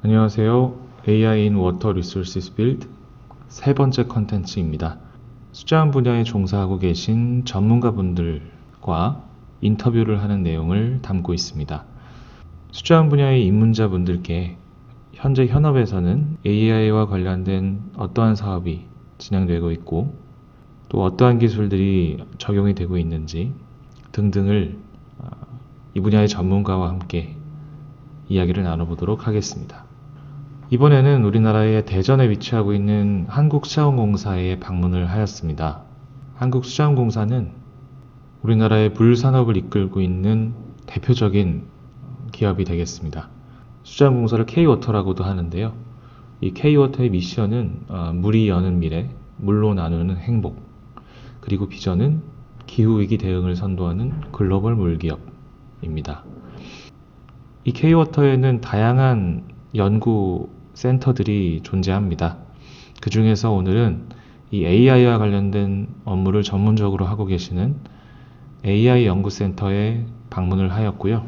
안녕하세요. AI in Water Resources Build 세 번째 컨텐츠입니다. 수자원 분야에 종사하고 계신 전문가분들과 인터뷰를 하는 내용을 담고 있습니다. 수자원 분야의 입문자분들께 현재 현업에서는 AI와 관련된 어떠한 사업이 진행되고 있고 또 어떠한 기술들이 적용이 되고 있는지 등등을 이 분야의 전문가와 함께 이야기를 나눠보도록 하겠습니다. 이번에는 우리나라의 대전에 위치하고 있는 한국수자원공사에 방문을 하였습니다. 한국수자원공사는 우리나라의 물산업을 이끌고 있는 대표적인 기업이 되겠습니다. 수자원공사를 K-워터라고도 하는데요. 이 K-워터의 미션은 물이 여는 미래, 물로 나누는 행복, 그리고 비전은 기후위기 대응을 선도하는 글로벌 물기업입니다. 이 K-워터에는 다양한 연구 센터들이 존재합니다. 그 중에서 오늘은 이 AI와 관련된 업무를 전문적으로 하고 계시는 AI 연구센터에 방문을 하였고요.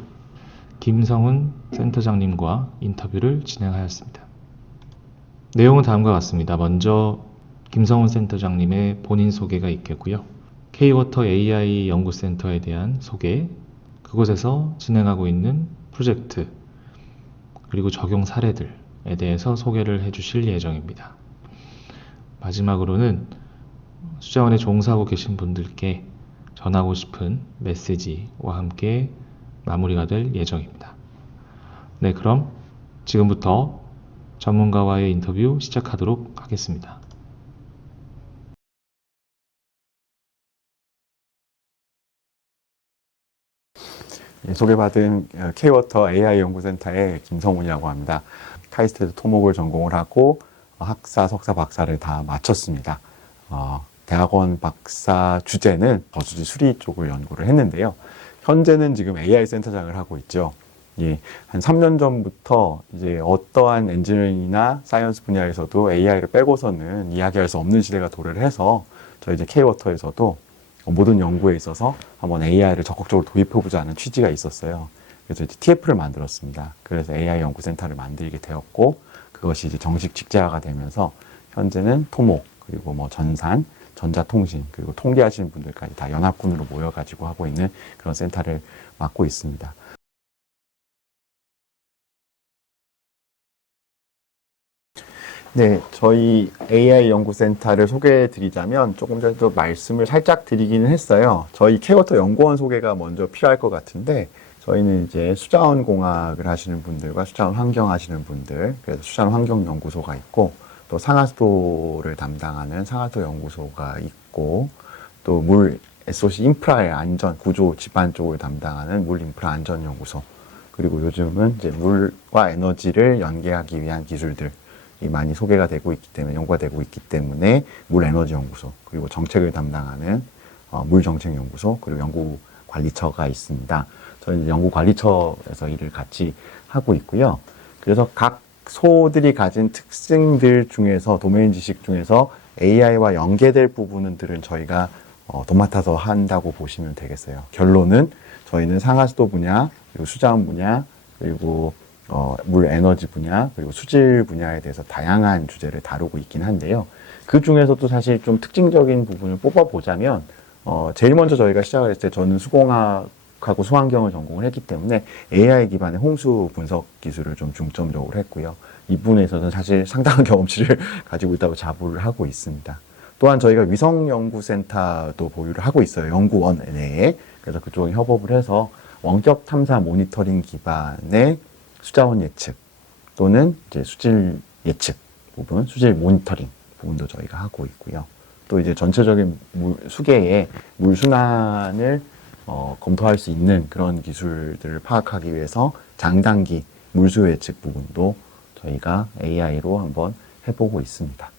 김성훈 센터장님과 인터뷰를 진행하였습니다. 내용은 다음과 같습니다. 먼저 김성훈 센터장님의 본인 소개가 있겠고요. K-워터 AI 연구센터에 대한 소개, 그곳에서 진행하고 있는 프로젝트, 그리고 적용 사례들에 대해서 소개를 해주실 예정입니다. 마지막으로는 수자원에 종사하고 계신 분들께 전하고 싶은 메시지와 함께 마무리가 될 예정입니다. 네, 그럼 지금부터 전문가와의 인터뷰 시작하도록 하겠습니다. 소개받은 K-워터 AI 연구센터의 김성훈이라고 합니다. 카이스트에서 토목을 전공을 하고 학사, 석사, 박사를 다 마쳤습니다. 대학원 박사 주제는 저수지 수리 쪽을 연구를 했는데요. 현재는 지금 AI 센터장을 하고 있죠. 한 3년 전부터 이제 어떠한 엔지니어링이나 사이언스 분야에서도 AI를 빼고서는 이야기할 수 없는 시대가 도래를 해서 저희 이제 K-워터에서도 모든 연구에 있어서 한번 AI를 적극적으로 도입해보자는 취지가 있었어요. 그래서 이제 TF를 만들었습니다. 그래서 AI 연구센터를 만들게 되었고, 그것이 이제 정식 직제화가 되면서 현재는 토목, 그리고 뭐 전산, 전자통신, 그리고 통계하시는 분들까지 다 연합군으로 모여가지고 하고 있는 그런 센터를 맡고 있습니다. 네, 저희 AI 연구센터를 소개해 드리자면 조금 전에도 말씀을 살짝 드리기는 했어요. 저희 K-워터 연구원 소개가 먼저 필요할 것 같은데, 저희는 이제 수자원 공학을 하시는 분들과 수자원 환경 하시는 분들, 그래서 수자원 환경 연구소가 있고, 또 상하수도를 담당하는 상하수도 연구소가 있고, 또 물 SOC 인프라의 안전 구조 집안 쪽을 담당하는 물 인프라 안전 연구소, 그리고 요즘은 이제 물과 에너지를 연계하기 위한 기술들 많이 소개가 되고 있기 때문에, 연구가 되고 있기 때문에 물에너지연구소, 그리고 정책을 담당하는 물정책연구소, 그리고 연구관리처가 있습니다. 저는 연구관리처에서 일을 같이 하고 있고요. 그래서 각 소들이 가진 특징들 중에서, 도메인 지식 중에서 AI와 연계될 부분들은 저희가 도맡아서 한다고 보시면 되겠어요. 결론은 저희는 상하수도 분야, 그리고 수자원 분야, 그리고 물 에너지 분야, 그리고 수질 분야에 대해서 다양한 주제를 다루고 있긴 한데요. 그 중에서도 사실 좀 특징적인 부분을 뽑아보자면, 제일 먼저 저희가 시작을 했을 때 저는 수공학하고 수환경을 전공을 했기 때문에 AI 기반의 홍수 분석 기술을 좀 중점적으로 했고요. 이 부분에서는 사실 상당한 경험치를 가지고 있다고 자부를 하고 있습니다. 또한 저희가 위성연구센터도 보유를 하고 있어요. 연구원 내에. 그래서 그쪽에 협업을 해서 원격 탐사 모니터링 기반의 수자원 예측 또는 이제 수질 예측 부분, 수질 모니터링 부분도 저희가 하고 있고요. 또 이제 전체적인 수계의 물 순환을 검토할 수 있는 그런 기술들을 파악하기 위해서 장단기 물수 예측 부분도 저희가 AI로 한번 해보고 있습니다.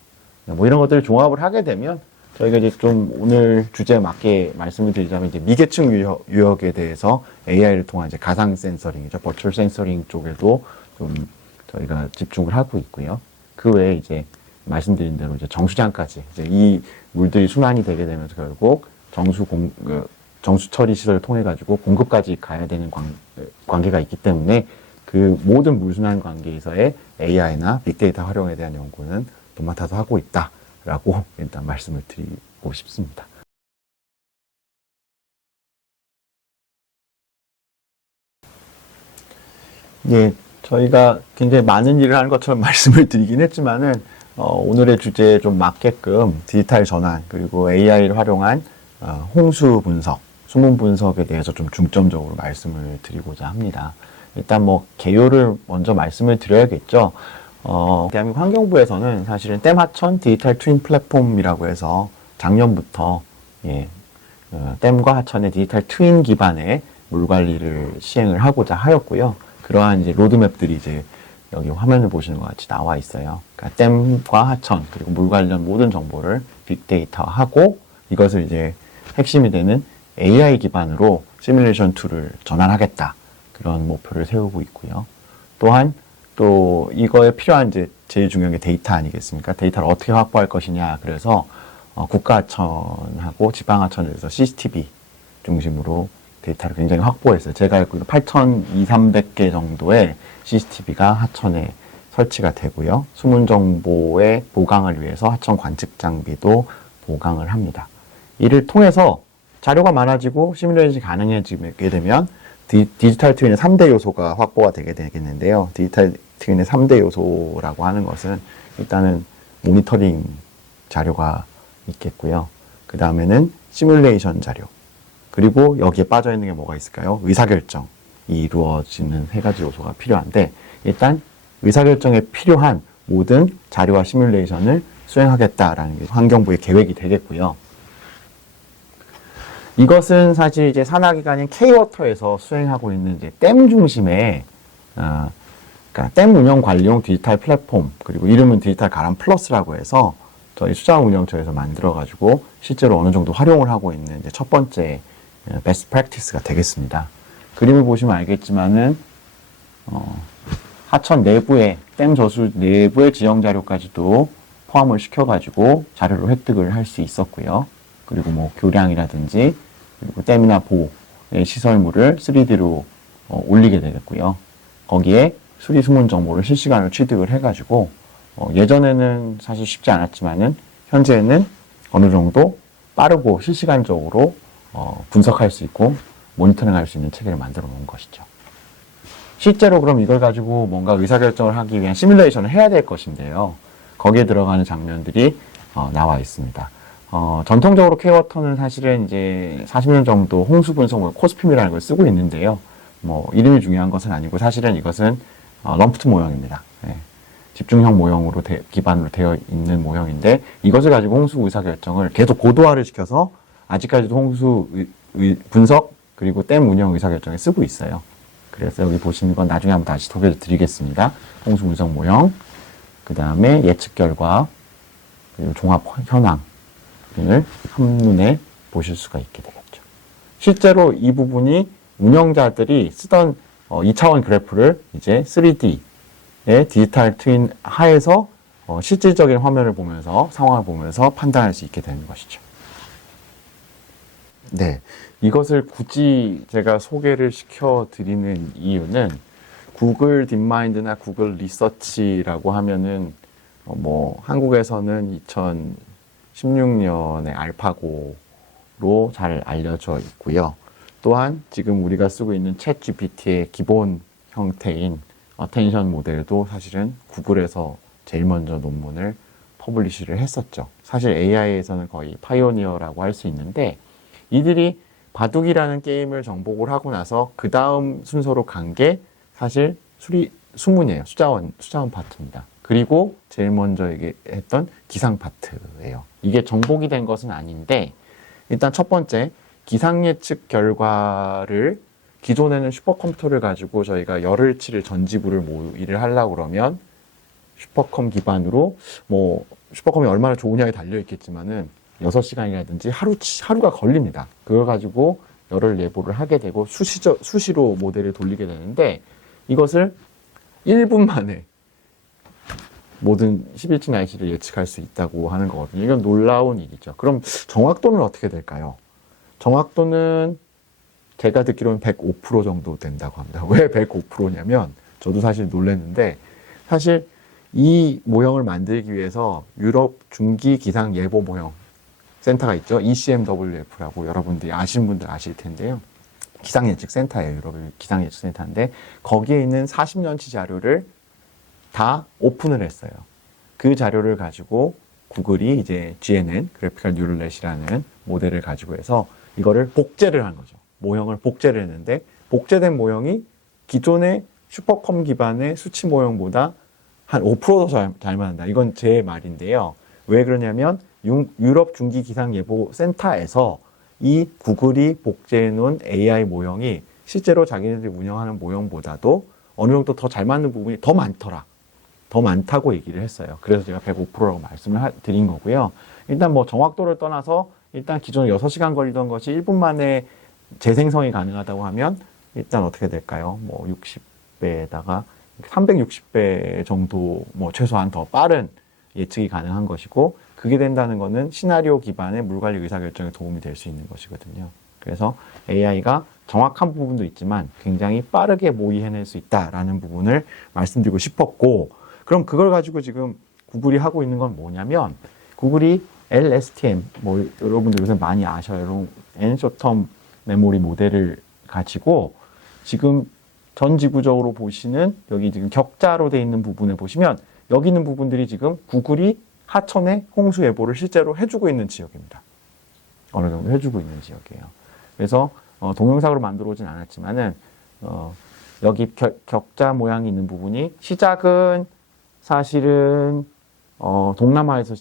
뭐 이런 것들을 종합을 하게 되면 저희가 이제 좀 오늘 주제에 맞게 말씀을 드리자면 이제 미계층 유역에 대해서 AI를 통한 이제 가상 센서링이죠. 버추얼 센서링 쪽에도 좀 저희가 집중을 하고 있고요. 그 외에 이제 말씀드린 대로 이제 정수장까지 이제 이 물들이 순환이 되게 되면서 결국 정수 처리 시설을 통해 가지고 공급까지 가야 되는 관계가 있기 때문에 그 모든 물순환 관계에서의 AI나 빅데이터 활용에 대한 연구는 도맡아서 하고 있다라고 일단 말씀을 드리고 싶습니다. 예, 저희가 굉장히 많은 일을 하는 것처럼 말씀을 드리긴 했지만은, 오늘의 주제에 좀 맞게끔 디지털 전환, 그리고 AI를 활용한 홍수 분석, 수문 분석에 대해서 좀 중점적으로 말씀을 드리고자 합니다. 일단 뭐, 개요를 먼저 말씀을 드려야겠죠. 대한민국 환경부에서는 사실은 댐 하천 디지털 트윈 플랫폼이라고 해서 작년부터, 예, 댐과 하천의 디지털 트윈 기반의 물 관리를 시행을 하고자 하였고요. 그러한 이제 로드맵들이 이제 여기 화면을 보시는 것 같이 나와 있어요. 그러니까 댐과 하천 그리고 물 관련 모든 정보를 빅데이터하고 이것을 이제 핵심이 되는 AI 기반으로 시뮬레이션 툴을 전환하겠다. 그런 목표를 세우고 있고요. 또한 또 이거에 필요한 이제 제일 중요한 게 데이터 아니겠습니까? 데이터를 어떻게 확보할 것이냐. 그래서 국가하천하고 지방하천에서 CCTV 중심으로 데이터를 굉장히 확보했어요. 제가 알기로 8,200-300개 정도의 CCTV가 하천에 설치가 되고요. 수문 정보의 보강을 위해서 하천 관측 장비도 보강을 합니다. 이를 통해서 자료가 많아지고 시뮬레이션이 가능해지게 되면 디지털 트윈의 3대 요소가 확보가 되게 되겠는데요. 디지털 트윈의 3대 요소라고 하는 것은 일단은 모니터링 자료가 있겠고요. 그 다음에는 시뮬레이션 자료. 그리고 여기에 빠져있는 게 뭐가 있을까요? 의사결정이 이루어지는 세 가지 요소가 필요한데 일단 의사결정에 필요한 모든 자료와 시뮬레이션을 수행하겠다라는 게 환경부의 계획이 되겠고요. 이것은 사실 이제 산하기관인 K-워터에서 수행하고 있는 이제 댐 중심의 그러니까 댐 운영 관리용 디지털 플랫폼 그리고 이름은 디지털 가람 플러스라고 해서 저희 수자원운영처에서 만들어가지고 실제로 어느 정도 활용을 하고 있는 이제 첫 번째 베스트 프랙티스가 되겠습니다. 그림을 보시면 알겠지만은 하천 내부의 댐 저수 내부의 지형 자료까지도 포함을 시켜가지고 자료를 획득을 할 수 있었고요. 그리고 뭐 교량이라든지 그리고 댐이나 보의 시설물을 3D로 올리게 되겠고요. 거기에 수리 수문 정보를 실시간으로 취득을 해가지고 예전에는 사실 쉽지 않았지만은 현재는 어느 정도 빠르고 실시간적으로 분석할 수 있고 모니터링 할 수 있는 체계를 만들어 놓은 것이죠. 실제로 그럼 이걸 가지고 뭔가 의사결정을 하기 위한 시뮬레이션을 해야 될 것인데요. 거기에 들어가는 장면들이 나와 있습니다. 전통적으로 K-워터는 사실은 이제 40년 정도 홍수 분석 코스핌이라는 걸 쓰고 있는데요. 뭐 이름이 중요한 것은 아니고 사실은 이것은 럼프트 모형입니다. 네. 집중형 모형으로 기반으로 되어 있는 모형인데 이것을 가지고 홍수 의사결정을 계속 고도화를 시켜서 아직까지도 홍수 분석 그리고 댐 운영 의사결정에 쓰고 있어요. 그래서 여기 보시는 건 나중에 한번 다시 소개해 드리겠습니다. 홍수 분석 모형, 그 다음에 예측 결과, 그리고 종합 현황 등을 한눈에 보실 수가 있게 되겠죠. 실제로 이 부분이 운영자들이 쓰던 2차원 그래프를 이제 3D의 디지털 트윈 하에서 실질적인 화면을 보면서 상황을 보면서 판단할 수 있게 되는 것이죠. 네, 이것을 굳이 제가 소개를 시켜드리는 이유는 구글 딥마인드나 구글 리서치라고 하면은 뭐 한국에서는 2016년에 알파고로 잘 알려져 있고요. 또한 지금 우리가 쓰고 있는 챗 GPT의 기본 형태인 어텐션 모델도 사실은 구글에서 제일 먼저 논문을 퍼블리시를 했었죠. 사실 AI에서는 거의 파이오니어라고 할 수 있는데 이들이 바둑이라는 게임을 정복을 하고 나서 그 다음 순서로 간 게 사실 수문이에요. 수자원 파트입니다. 그리고 제일 먼저 얘기했던 기상 파트예요. 이게 정복이 된 것은 아닌데 일단 첫 번째 기상 예측 결과를 기존에는 슈퍼컴퓨터를 가지고 저희가 열흘 치를 전지부를 모의를 하려고 그러면 슈퍼컴 기반으로 뭐 슈퍼컴이 얼마나 좋으냐에 달려 있겠지만은 6시간이라든지 하루가 걸립니다. 그걸 가지고 열흘 예보를 하게 되고 수시로 모델을 돌리게 되는데 이것을 1분 만에 모든 11층 날씨를 예측할 수 있다고 하는 거거든요. 이건 놀라운 일이죠. 그럼 정확도는 어떻게 될까요? 정확도는 제가 듣기로는 105% 정도 된다고 합니다. 왜 105%냐면 저도 사실 놀랐는데 사실 이 모형을 만들기 위해서 유럽 중기 기상 예보 모형 센터가 있죠. ECMWF라고 여러분들이 아시는 분들 아실 텐데요. 기상 예측 센터예요. 유럽의 기상 예측 센터인데 거기에 있는 40년치 자료를 다 오픈을 했어요. 그 자료를 가지고 구글이 이제 GNN, 그래피컬 뉴럴넷이라는 모델을 가지고 해서 이거를 복제를 한 거죠. 모형을 복제를 했는데 복제된 모형이 기존의 슈퍼컴 기반의 수치 모형보다 한 5%더 잘 맞는다. 이건 제 말인데요. 왜 그러냐면 유럽 중기 기상 예보 센터에서 이 구글이 복제해 놓은 AI 모형이 실제로 자기네들이 운영하는 모형보다도 어느 정도 더 잘 맞는 부분이 더 많더라. 더 많다고 얘기를 했어요. 그래서 제가 105%라고 말씀을 드린 거고요. 일단 뭐 정확도를 떠나서 일단 기존에 6시간 걸리던 것이 1분 만에 재생성이 가능하다고 하면 일단 어떻게 될까요? 뭐 60배에다가 360배 정도 뭐 최소한 더 빠른 예측이 가능한 것이고 그게 된다는 거는 시나리오 기반의 물관리 의사결정에 도움이 될 수 있는 것이거든요. 그래서 AI가 정확한 부분도 있지만 굉장히 빠르게 모의해낼 수 있다라는 부분을 말씀드리고 싶었고 그럼 그걸 가지고 지금 구글이 하고 있는 건 뭐냐면 구글이 LSTM 뭐 여러분들 요새 많이 아셔요. 앤쇼텀 메모리 모델을 가지고 지금 전 지구적으로 보시는 여기 지금 격자로 되어 있는 부분을 보시면 여기 있는 부분들이 지금 구글이 하천의 홍수 예보를 실제로 해주고 있는 지역입니다. 어느 정도 해주고 있는 지역이에요. 그래서 동영상으로 만들어 오진 않았지만은 여기 격자 모양이 있는 부분이 시작은 사실은 동남아에서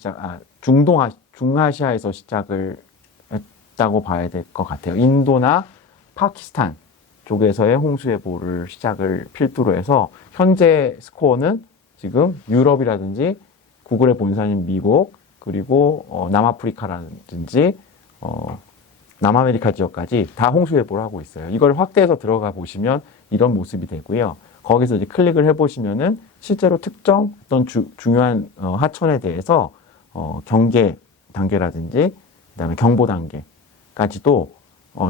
중아시아에서 시작을 했다고 봐야 될 것 같아요. 인도나 파키스탄 쪽에서의 홍수 예보를 시작을 필두로 해서 현재 스코어는 지금 유럽이라든지 구글의 본사인 미국 그리고 남아프리카라든지 남아메리카 지역까지 다 홍수 예보를 하고 있어요. 이걸 확대해서 들어가 보시면 이런 모습이 되고요. 거기서 이제 클릭을 해보시면은 실제로 특정 어떤 중요한 하천에 대해서 경계 단계라든지 그다음에 경보 단계까지도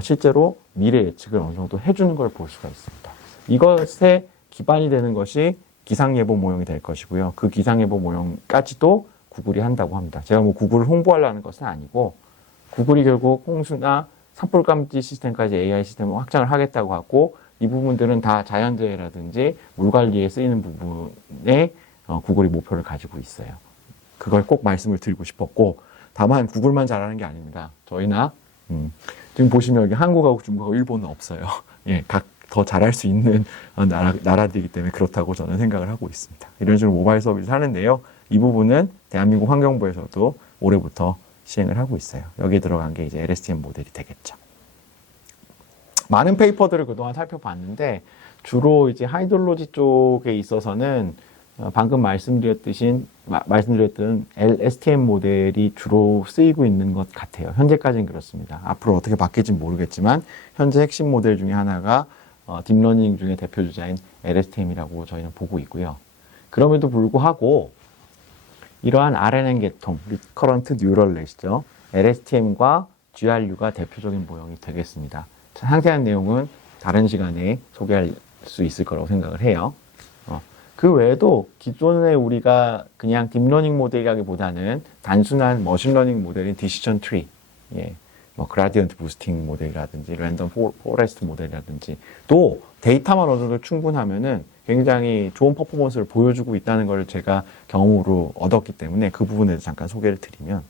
실제로 미래 예측을 어느 정도 해주는 걸 볼 수가 있습니다. 이것에 기반이 되는 것이 기상예보 모형이 될 것이고요. 그 기상예보 모형까지도 구글이 한다고 합니다. 제가 뭐 구글을 홍보하려는 것은 아니고 구글이 결국 홍수나 산불 감지 시스템까지 AI 시스템을 확장을 하겠다고 하고 이 부분들은 다 자연재해라든지 물 관리에 쓰이는 부분에 구글이 목표를 가지고 있어요. 그걸 꼭 말씀을 드리고 싶었고 다만 구글만 잘하는 게 아닙니다. 저희나 지금 보시면 여기 한국하고 중국하고 일본은 없어요. 예, 각 더 잘할 수 있는 나라들이기 때문에 그렇다고 저는 생각을 하고 있습니다. 이런 식으로 모바일 서비스 하는데요. 이 부분은 대한민국 환경부에서도 올해부터 시행을 하고 있어요. 여기에 들어간 게 이제 LSTM 모델이 되겠죠. 많은 페이퍼들을 그동안 살펴봤는데 주로 이제 하이드롤로지 쪽에 있어서는 방금 말씀드렸던 LSTM 모델이 주로 쓰이고 있는 것 같아요. 현재까지는 그렇습니다. 앞으로 어떻게 바뀔지 모르겠지만 현재 핵심 모델 중에 하나가 딥러닝 중에 대표 주자인 LSTM이라고 저희는 보고 있고요. 그럼에도 불구하고 이러한 RNN 계통, 리커런트 뉴럴넷이죠. LSTM과 GRU가 대표적인 모형이 되겠습니다. 상세한 내용은 다른 시간에 소개할 수 있을 거라고 생각을 해요. 그 외에도 기존에 우리가 그냥 딥러닝 모델이라기보다는 단순한 머신러닝 모델인 디시전 트리, 뭐 그라디언트 부스팅 모델이라든지 랜덤 포레스트 모델이라든지 또 데이터만 어느 정도 충분하면은 굉장히 좋은 퍼포먼스를 보여주고 있다는 걸 제가 경험으로 얻었기 때문에 그 부분에 대해서 잠깐 소개를 드리면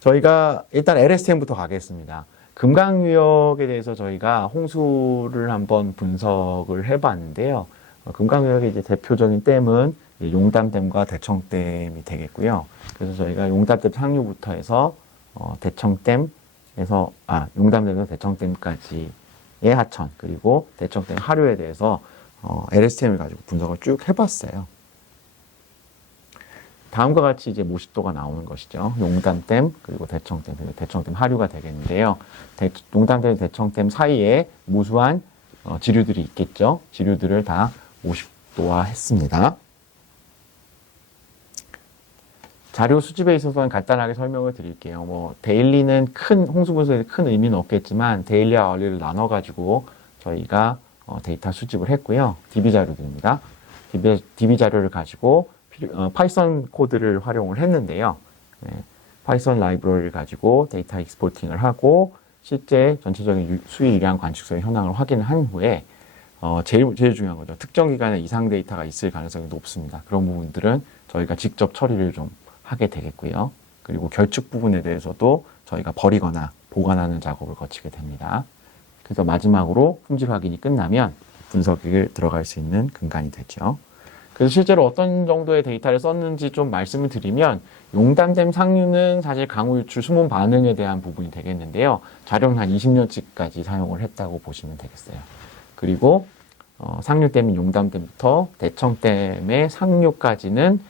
저희가 일단 LSTM부터 가겠습니다. 금강유역에 대해서 저희가 홍수를 한번 분석을 해봤는데요. 금강유역의 이제 대표적인 댐은 용담댐과 대청댐이 되겠고요. 그래서 저희가 용담댐 상류부터 해서 용담댐에서 대청댐까지의 하천 그리고 대청댐 하류에 대해서 LSTM을 가지고 분석을 쭉 해봤어요. 다음과 같이 이제 모식도가 나오는 것이죠. 용담댐 그리고 대청댐 그리고 대청댐 하류가 되겠는데요. 용담댐 대청댐 사이에 무수한 지류들이 있겠죠. 지류들을 다 50도화 했습니다. 자료 수집에 있어서는 간단하게 설명을 드릴게요. 뭐 데일리는 큰 홍수 분석에 큰 의미는 없겠지만 데일리와 얼리를 나눠 가지고 저희가 데이터 수집을 했고요. DB 자료들입니다. DB 자료를 가지고 파이썬 코드를 활용을 했는데요. 네, 파이썬 라이브러리를 가지고 데이터 익스포팅을 하고 실제 전체적인 수익량 관측소의 현황을 확인한 후에 제일 중요한 거죠. 특정 기간에 이상 데이터가 있을 가능성이 높습니다. 그런 부분들은 저희가 직접 처리를 좀 하게 되겠고요. 그리고 결축 부분에 대해서도 저희가 버리거나 보관하는 작업을 거치게 됩니다. 그래서 마지막으로 품질 확인이 끝나면 분석을 들어갈 수 있는 근간이 되죠. 그래서 실제로 어떤 정도의 데이터를 썼는지 좀 말씀을 드리면 용담댐 상류는 사실 강우 유출 수문 반응에 대한 부분이 되겠는데요. 자료는 한 20년치까지 사용을 했다고 보시면 되겠어요. 그리고 상류댐인 용담댐부터 대청댐의 상류까지는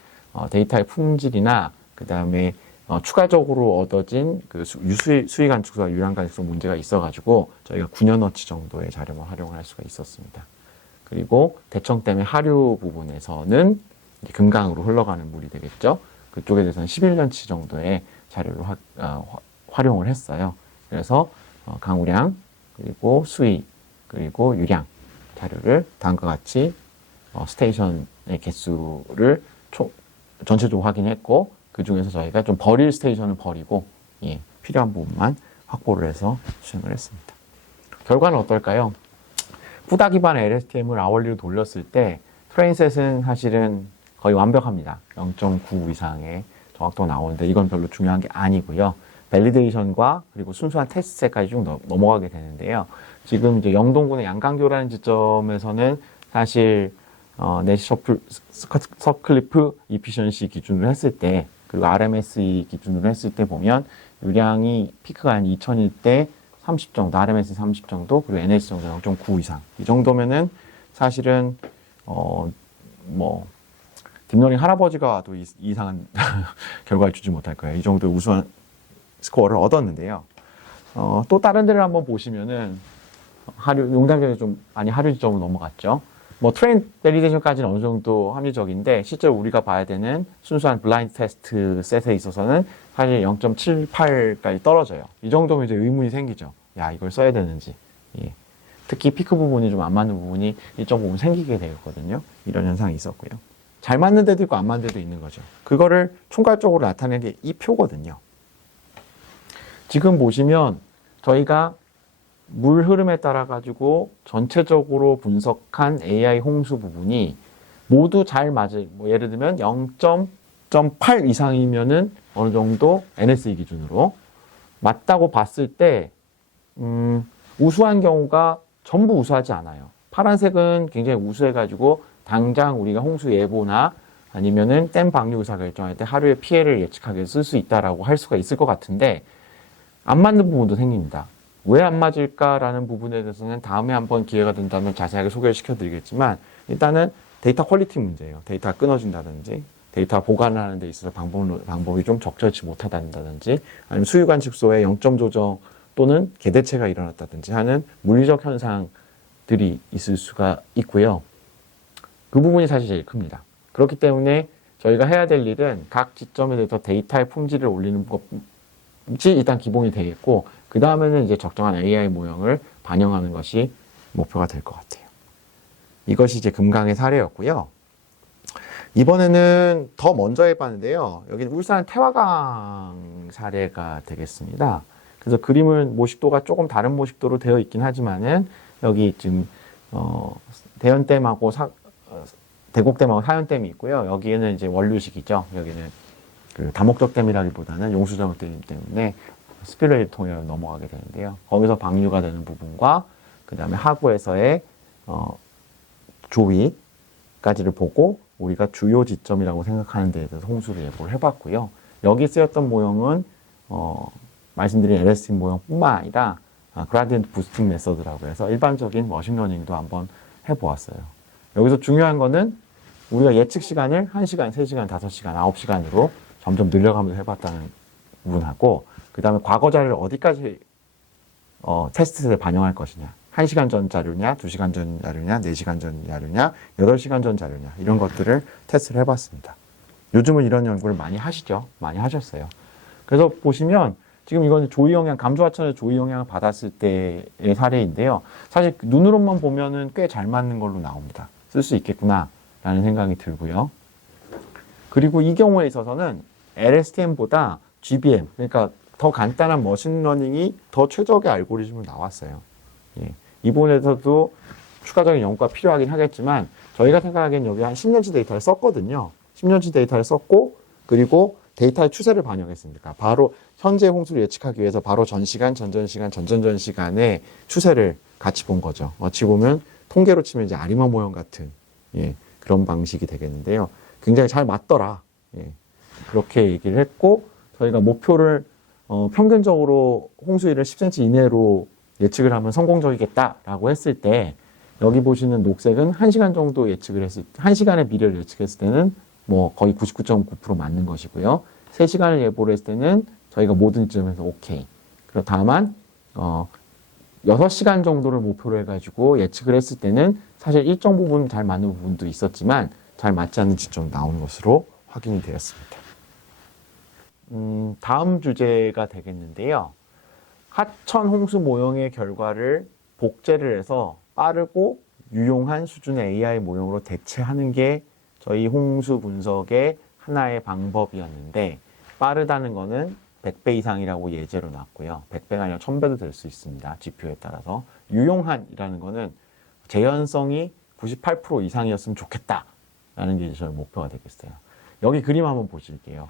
데이터의 품질이나 그 다음에 추가적으로 얻어진 그 수위 관측소와 유량 관측소 문제가 있어가지고 저희가 9년어치 정도의 자료만 활용할 수가 있었습니다. 그리고 대청댐의 하류 부분에서는 금강으로 흘러가는 물이 되겠죠. 그쪽에 대해서는 11년치 정도의 자료를 활용을 했어요. 그래서 강우량, 그리고 수위, 그리고 유량 자료를 다음과 같이 스테이션의 개수를 전체적으로 확인했고 그 중에서 저희가 좀 버릴 스테이션을 버리고 필요한 부분만 확보를 해서 수행을 했습니다. 결과는 어떨까요? 후다 기반 LSTM을 아월리로 돌렸을 때 트레인셋은 사실은 거의 완벽합니다. 0.9 이상의 정확도가 나오는데 이건 별로 중요한 게 아니고요. 밸리데이션과 그리고 순수한 테스트셋까지 쭉 넘어가게 되는데요. 지금 이제 영동군의 양강교라는 지점에서는 사실 내시 서클리프 이피션시 기준으로 했을 때 그리고 RMSE 기준으로 했을 때 보면 유량이 피크가 한 2000일 때 30 정도, RMS 30 정도, 그리고 NS 정도 0.9 이상. 이 정도면은 사실은, 딥러닝 할아버지가 와도 이상한 결과를 주지 못할 거예요. 이 정도 우수한 스코어를 얻었는데요. 또 다른 데를 한번 보시면은, 용담점에 좀 많이 하류 지점으로 넘어갔죠. 트레인 밸리데이션까지는 어느 정도 합리적인데, 실제로 우리가 봐야 되는 순수한 블라인드 테스트 셋에 있어서는 사실 0.78까지 떨어져요. 이 정도면 이제 의문이 생기죠. 야, 이걸 써야 되는지. 예. 특히 피크 부분이 좀 안 맞는 부분이 일정 부분 생기게 되었거든요. 이런 현상이 있었고요. 잘 맞는 데도 있고 안 맞는 데도 있는 거죠. 그거를 총괄적으로 나타낸 게 이 표거든요. 지금 보시면 저희가 물 흐름에 따라 가지고 전체적으로 분석한 AI 홍수 부분이 모두 잘 맞을, 예를 들면 0.8 이상이면은 어느 정도 NSE 기준으로 맞다고 봤을 때, 우수한 경우가 전부 우수하지 않아요. 파란색은 굉장히 우수해가지고 당장 우리가 홍수 예보나 아니면은 댐 방류 의사 결정할 때 하루의 피해를 예측하게 쓸 수 있다라고 할 수가 있을 것 같은데 안 맞는 부분도 생깁니다. 왜 안 맞을까라는 부분에 대해서는 다음에 한번 기회가 된다면 자세하게 소개를 시켜드리겠지만 일단은 데이터 퀄리티 문제예요. 데이터가 끊어진다든지 데이터 보관을 하는 데 있어서 방법이 좀 적절치 못하다든지 아니면 수유 관측소에 0점 조정 또는 개대체가 일어났다든지 하는 물리적 현상들이 있을 수가 있고요. 그 부분이 사실 제일 큽니다. 그렇기 때문에 저희가 해야 될 일은 각 지점에 대해서 데이터의 품질을 올리는 것이 일단 기본이 되겠고 그 다음에는 이제 적정한 AI 모형을 반영하는 것이 목표가 될 것 같아요. 이것이 이제 금강의 사례였고요. 이번에는 더 먼저 해봤는데요. 여기는 울산 태화강 사례가 되겠습니다. 그래서 그림은 모식도가 조금 다른 모식도로 되어 있긴 하지만은 여기 지금 대연댐하고 대곡댐하고 사연댐이 있고요. 여기에는 이제 원류식이죠. 여기는 그 다목적 댐이라기보다는 용수정댐이기 때문에 스필레이를 통해 넘어가게 되는데요. 거기서 방류가 되는 부분과 그 다음에 하구에서의 조위까지를 보고 우리가 주요 지점이라고 생각하는 데에 대해서 홍수를 예보를 해봤고요. 여기 쓰였던 모형은 말씀드린 LSTM 모형뿐만 아니라 그라디언트 부스팅 메서드라고 해서 일반적인 머신러닝도 한번 해보았어요. 여기서 중요한 거는 우리가 예측 시간을 1시간, 3시간, 5시간, 9시간으로 점점 늘려가면서 해봤다는 부분하고 그 다음에 과거 자료를 어디까지 테스트셋에 반영할 것이냐 1시간 전 자료냐, 2시간 전 자료냐, 4시간 전 자료냐, 8시간 전 자료냐 이런 것들을 테스트를 해봤습니다. 요즘은 이런 연구를 많이 하시죠. 많이 하셨어요. 그래서 보시면 지금 이거는 조이 영향, 감소하천에서 조이 영향을 받았을 때의 사례인데요. 사실 눈으로만 보면은 꽤 잘 맞는 걸로 나옵니다. 쓸 수 있겠구나라는 생각이 들고요. 그리고 이 경우에 있어서는 LSTM보다 GBM, 그러니까 더 간단한 머신러닝이 더 최적의 알고리즘으로 나왔어요. 예. 이 부분에서도 추가적인 연구가 필요하긴 하겠지만 저희가 생각하기엔 여기 한 10년치 데이터를 썼거든요. 10년치 데이터를 썼고 그리고 데이터의 추세를 반영했습니다. 바로 현재 홍수를 예측하기 위해서 바로 전시간, 전전시간, 전전전시간의 추세를 같이 본 거죠. 어찌 보면 통계로 치면 이제 아리마 모형 같은 그런 방식이 되겠는데요. 굉장히 잘 맞더라. 그렇게 얘기를 했고 저희가 목표를 평균적으로 홍수일을 10cm 이내로 예측을 하면 성공적이겠다라고 했을 때 여기 보시는 녹색은 1시간 정도 예측을 했을 때 1시간의 미래를 예측했을 때는 뭐 거의 99.9% 맞는 것이고요. 3시간을 예보를 했을 때는 저희가 모든 지점에서 오케이. 그리고 다만 6시간 정도를 목표로 해가지고 예측을 했을 때는 사실 일정 부분 잘 맞는 부분도 있었지만 잘 맞지 않는 지점이 나오는 것으로 확인이 되었습니다. 다음 주제가 되겠는데요. 하천 홍수 모형의 결과를 복제를 해서 빠르고 유용한 수준의 AI 모형으로 대체하는 게 저희 홍수 분석의 하나의 방법이었는데 빠르다는 거는 100배 이상이라고 예제로 놨고요. 100배가 아니라 1000배도 될 수 있습니다. 지표에 따라서. 유용한이라는 거는 재현성이 98% 이상이었으면 좋겠다라는 게 저희 목표가 되겠어요. 여기 그림 한번 보실게요.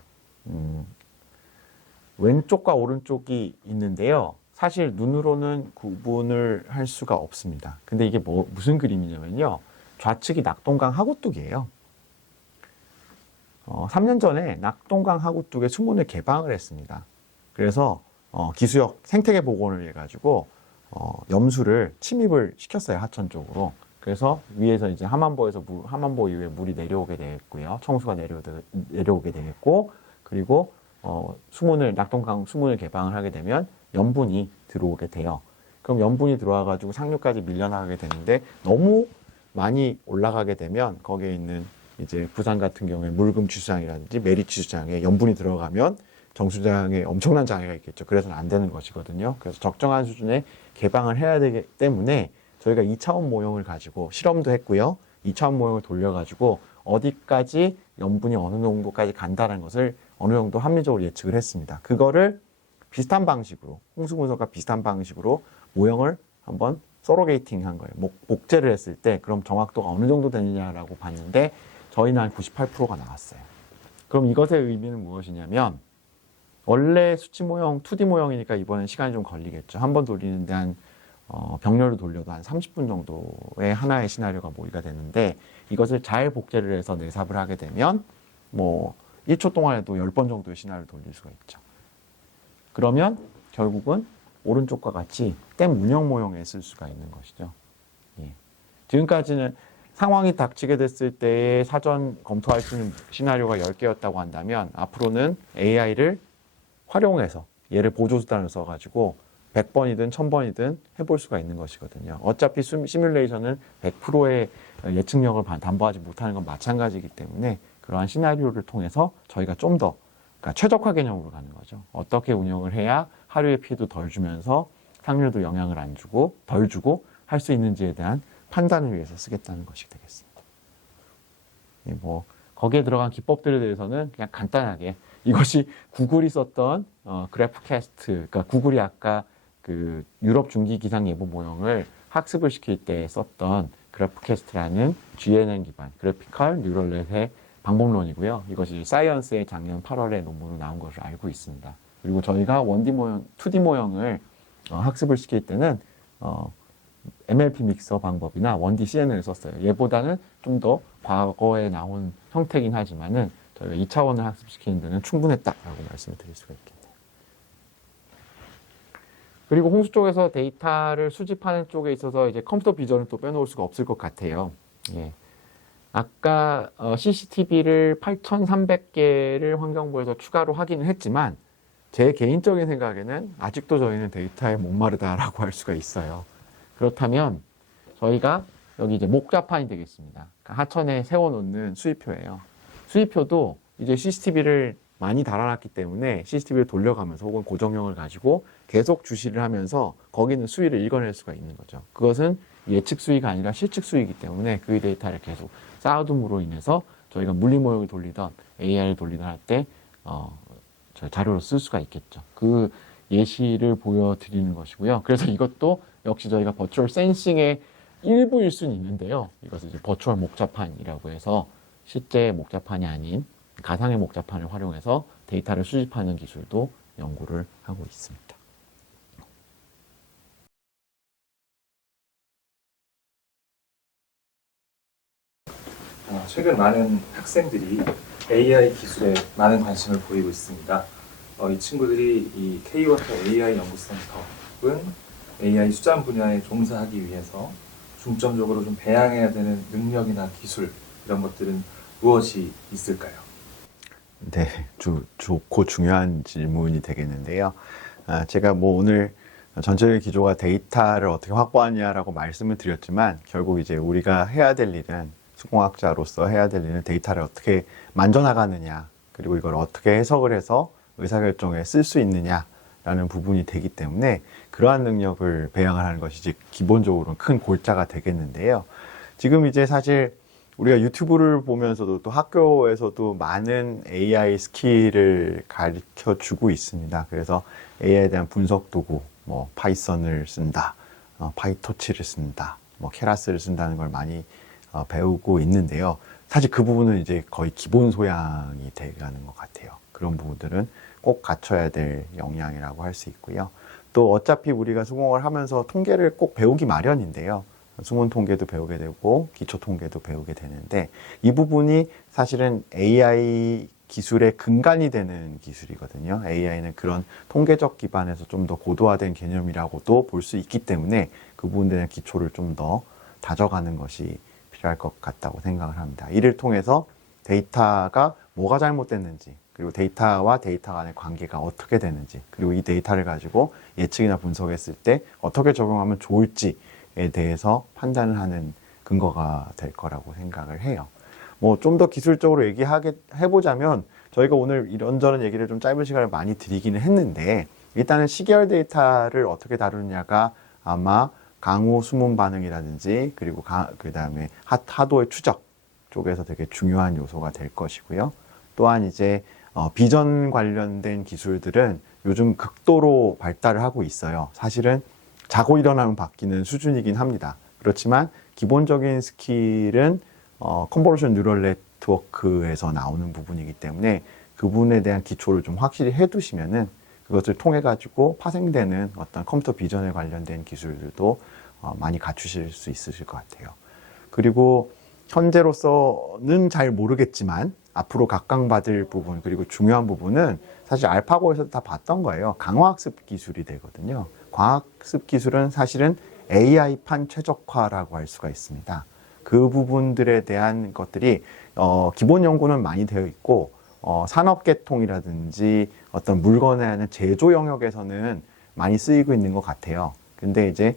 왼쪽과 오른쪽이 있는데요. 사실 눈으로는 구분을 할 수가 없습니다. 근데 이게 무슨 그림이냐면요. 좌측이 낙동강 하구뚝이에요. 3년 전에 낙동강 하구뚝의 수문을 개방을 했습니다. 그래서 기수역 생태계 복원을 해가지고 염수를 침입을 시켰어요. 하천 쪽으로. 그래서 위에서 이제 함안보에서 함안보 이후에 물이 내려오게 되겠고요. 청수가 내려오게 되겠고 그리고 낙동강 수문을 개방을 하게 되면 염분이 들어오게 돼요. 그럼 염분이 들어와가지고 상류까지 밀려나가게 되는데 너무 많이 올라가게 되면 거기에 있는 이제 부산 같은 경우에 물금 주차장이라든지 매립 주차장에 염분이 들어가면 정수장에 엄청난 장애가 있겠죠. 그래서는 안 되는 것이거든요. 그래서 적정한 수준의 개방을 해야 되기 때문에 저희가 2차원 모형을 가지고 실험도 했고요. 2차원 모형을 돌려가지고 어디까지 염분이 어느 정도까지 간다는 것을 어느 정도 합리적으로 예측을 했습니다. 그거를 비슷한 방식으로, 홍수 분석과 비슷한 방식으로 모형을 한번 서로게이팅 한 거예요. 복제를 했을 때 그럼 정확도가 어느 정도 되느냐라고 봤는데 저희는 한 98%가 나왔어요. 그럼 이것의 의미는 무엇이냐면 원래 수치 모형, 2D 모형이니까 이번엔 시간이 좀 걸리겠죠. 한 번 돌리는데 한 병렬을 돌려도 한 30분 정도의 하나의 시나리오가 모의가 되는데 이것을 잘 복제를 해서 내삽을 하게 되면 뭐 1초 동안에도 10번 정도의 시나리오를 돌릴 수가 있죠. 그러면 결국은 오른쪽과 같이 댐 운영 모형에 쓸 수가 있는 것이죠. 예. 지금까지는 상황이 닥치게 됐을 때에 사전 검토할 수 있는 시나리오가 10개였다고 한다면 앞으로는 AI를 활용해서 얘를 보조수단을 써가지고 100번이든 1000번이든 해볼 수가 있는 것이거든요. 어차피 시뮬레이션은 100%의 예측력을 담보하지 못하는 건 마찬가지이기 때문에 그러한 시나리오를 통해서 저희가 좀 더 그러니까 최적화 개념으로 가는 거죠. 어떻게 운영을 해야 하류의 피해도 덜 주면서 상류도 영향을 안 주고 덜 주고 할 수 있는지에 대한 판단을 위해서 쓰겠다는 것이 되겠습니다. 뭐 거기에 들어간 기법들에 대해서는 그냥 간단하게 이것이 구글이 썼던 그래프캐스트, 그러니까 구글이 아까 그 유럽 중기 기상 예보 모형을 학습을 시킬 때 썼던 그래프캐스트라는 GNN 기반 그래피컬 뉴럴넷의 방법론이고요. 이것이 사이언스의 작년 8월에 논문으로 나온 것으로 알고 있습니다. 그리고 저희가 1D 모형, 2D 모형을 학습을 시킬 때는 MLP 믹서 방법이나 1D CNN을 썼어요. 얘보다는 좀 더 과거에 나온 형태긴 하지만은 저희가 2차원을 학습시키는 데는 충분했다라고 말씀을 드릴 수가 있겠네요. 그리고 홍수 쪽에서 데이터를 수집하는 쪽에 있어서 이제 컴퓨터 비전을 또 빼놓을 수가 없을 것 같아요. 예. 아까 CCTV를 8,300개를 환경부에서 추가로 확인을 했지만 제 개인적인 생각에는 아직도 저희는 데이터에 목마르다라고 할 수가 있어요. 그렇다면 저희가 여기 이제 목자판이 되겠습니다. 그러니까 하천에 세워놓는 수위표예요. 수위표도 이제 CCTV를 많이 달아놨기 때문에 CCTV를 돌려가면서 혹은 고정형을 가지고 계속 주시를 하면서 거기는 수위를 읽어낼 수가 있는 거죠. 그것은 예측 수위가 아니라 실측 수위이기 때문에 그 데이터를 계속 쌓아둠으로 인해서 저희가 물리 모형을 돌리던 AI를 돌리던 할 때 자료로 쓸 수가 있겠죠. 그 예시를 보여드리는 것이고요. 그래서 이것도 역시 저희가 버추얼 센싱의 일부일 수는 있는데요. 이것을 이제 버추얼 목자판이라고 해서 실제 목자판이 아닌 가상의 목자판을 활용해서 데이터를 수집하는 기술도 연구를 하고 있습니다. 최근 많은 학생들이 AI 기술에 많은 관심을 보이고 있습니다. 이 친구들이 이 K워터 AI 연구센터는 AI 수장 분야에 종사하기 위해서 중점적으로 좀 배양해야 되는 능력이나 기술 이런 것들은 무엇이 있을까요? 네, 좋고 중요한 질문이 되겠는데요. 제가 뭐 오늘 전체적인 기조가 데이터를 어떻게 확보하냐라고 말씀을 드렸지만 결국 이제 우리가 해야 될 일은 수공학자로서 해야 될 일은 데이터를 어떻게 만져나가느냐 그리고 이걸 어떻게 해석을 해서 의사결정에 쓸 수 있느냐라는 부분이 되기 때문에 그러한 능력을 배양을 하는 것이 이제 기본적으로는 큰 골자가 되겠는데요. 지금 이제 사실 우리가 유튜브를 보면서도 또 학교에서도 많은 AI 스킬을 가르쳐 주고 있습니다. 그래서 AI에 대한 분석 도구, 뭐 파이썬을 쓴다, 파이토치를 쓴다, 뭐 케라스를 쓴다는 걸 많이 배우고 있는데요. 사실 그 부분은 이제 거의 기본 소양이 돼가는 것 같아요. 그런 부분들은 꼭 갖춰야 될 역량이라고 할 수 있고요. 또 어차피 우리가 수공을 하면서 통계를 꼭 배우기 마련인데요. 수문 통계도 배우게 되고 기초 통계도 배우게 되는데 이 부분이 사실은 AI 기술의 근간이 되는 기술이거든요. AI는 그런 통계적 기반에서 좀 더 고도화된 개념이라고도 볼 수 있기 때문에 그 부분에 대한 기초를 좀 더 다져가는 것이 필요할 것 같다고 생각을 합니다. 이를 통해서 데이터가 뭐가 잘못됐는지 그리고 데이터와 데이터 간의 관계가 어떻게 되는지 그리고 이 데이터를 가지고 예측이나 분석했을 때 어떻게 적용하면 좋을지 에 대해서 판단을 하는 근거가 될 거라고 생각을 해요. 뭐 좀 더 기술적으로 해보자면 저희가 오늘 이런저런 얘기를 좀 짧은 시간을 많이 드리기는 했는데 일단은 시계열 데이터를 어떻게 다루느냐가 아마 강우 수문 반응이라든지 그리고 그 다음에 하도의 추적 쪽에서 되게 중요한 요소가 될 것이고요. 또한 이제 비전 관련된 기술들은 요즘 극도로 발달을 하고 있어요. 사실은 자고 일어나면 바뀌는 수준이긴 합니다. 그렇지만 기본적인 스킬은 컨볼루션 뉴럴 네트워크에서 나오는 부분이기 때문에 그 부분에 대한 기초를 좀 확실히 해두시면은 그것을 통해 가지고 파생되는 어떤 컴퓨터 비전에 관련된 기술들도 많이 갖추실 수 있으실 것 같아요. 그리고 현재로서는 잘 모르겠지만 앞으로 각광받을 부분 그리고 중요한 부분은 사실 알파고에서 다 봤던 거예요. 강화학습 기술이 되거든요. 과학습 기술은 사실은 AI판 최적화라고 할 수가 있습니다. 그 부분들에 대한 것들이 기본 연구는 많이 되어 있고 산업계통이라든지 어떤 물건에 하는 제조 영역에서는 많이 쓰이고 있는 것 같아요. 근데 이제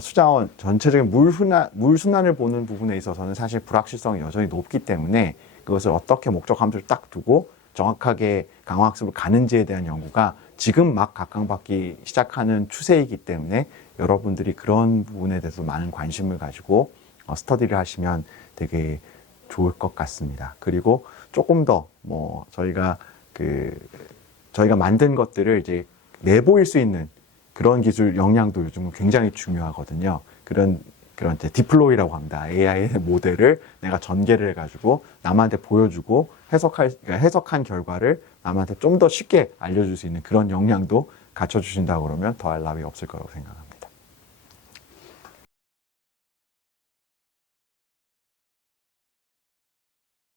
수자원 전체적인 물 순환을 보는 부분에 있어서는 사실 불확실성이 여전히 높기 때문에 그것을 어떻게 목적 함수를 딱 두고 정확하게 강화학습을 가는지에 대한 연구가 지금 막 각광받기 시작하는 추세이기 때문에 여러분들이 그런 부분에 대해서 많은 관심을 가지고 스터디를 하시면 되게 좋을 것 같습니다. 그리고 조금 더 뭐 저희가 만든 것들을 이제 내보일 수 있는 그런 기술 역량도 요즘은 굉장히 중요하거든요. 그런 이제 디플로이라고 합니다. AI 모델을 내가 전개를 해가지고 남한테 보여주고 해석한 결과를 남한테 좀 더 쉽게 알려줄 수 있는 그런 역량도 갖춰주신다고 그러면 더할 나위 없을 거라고 생각합니다.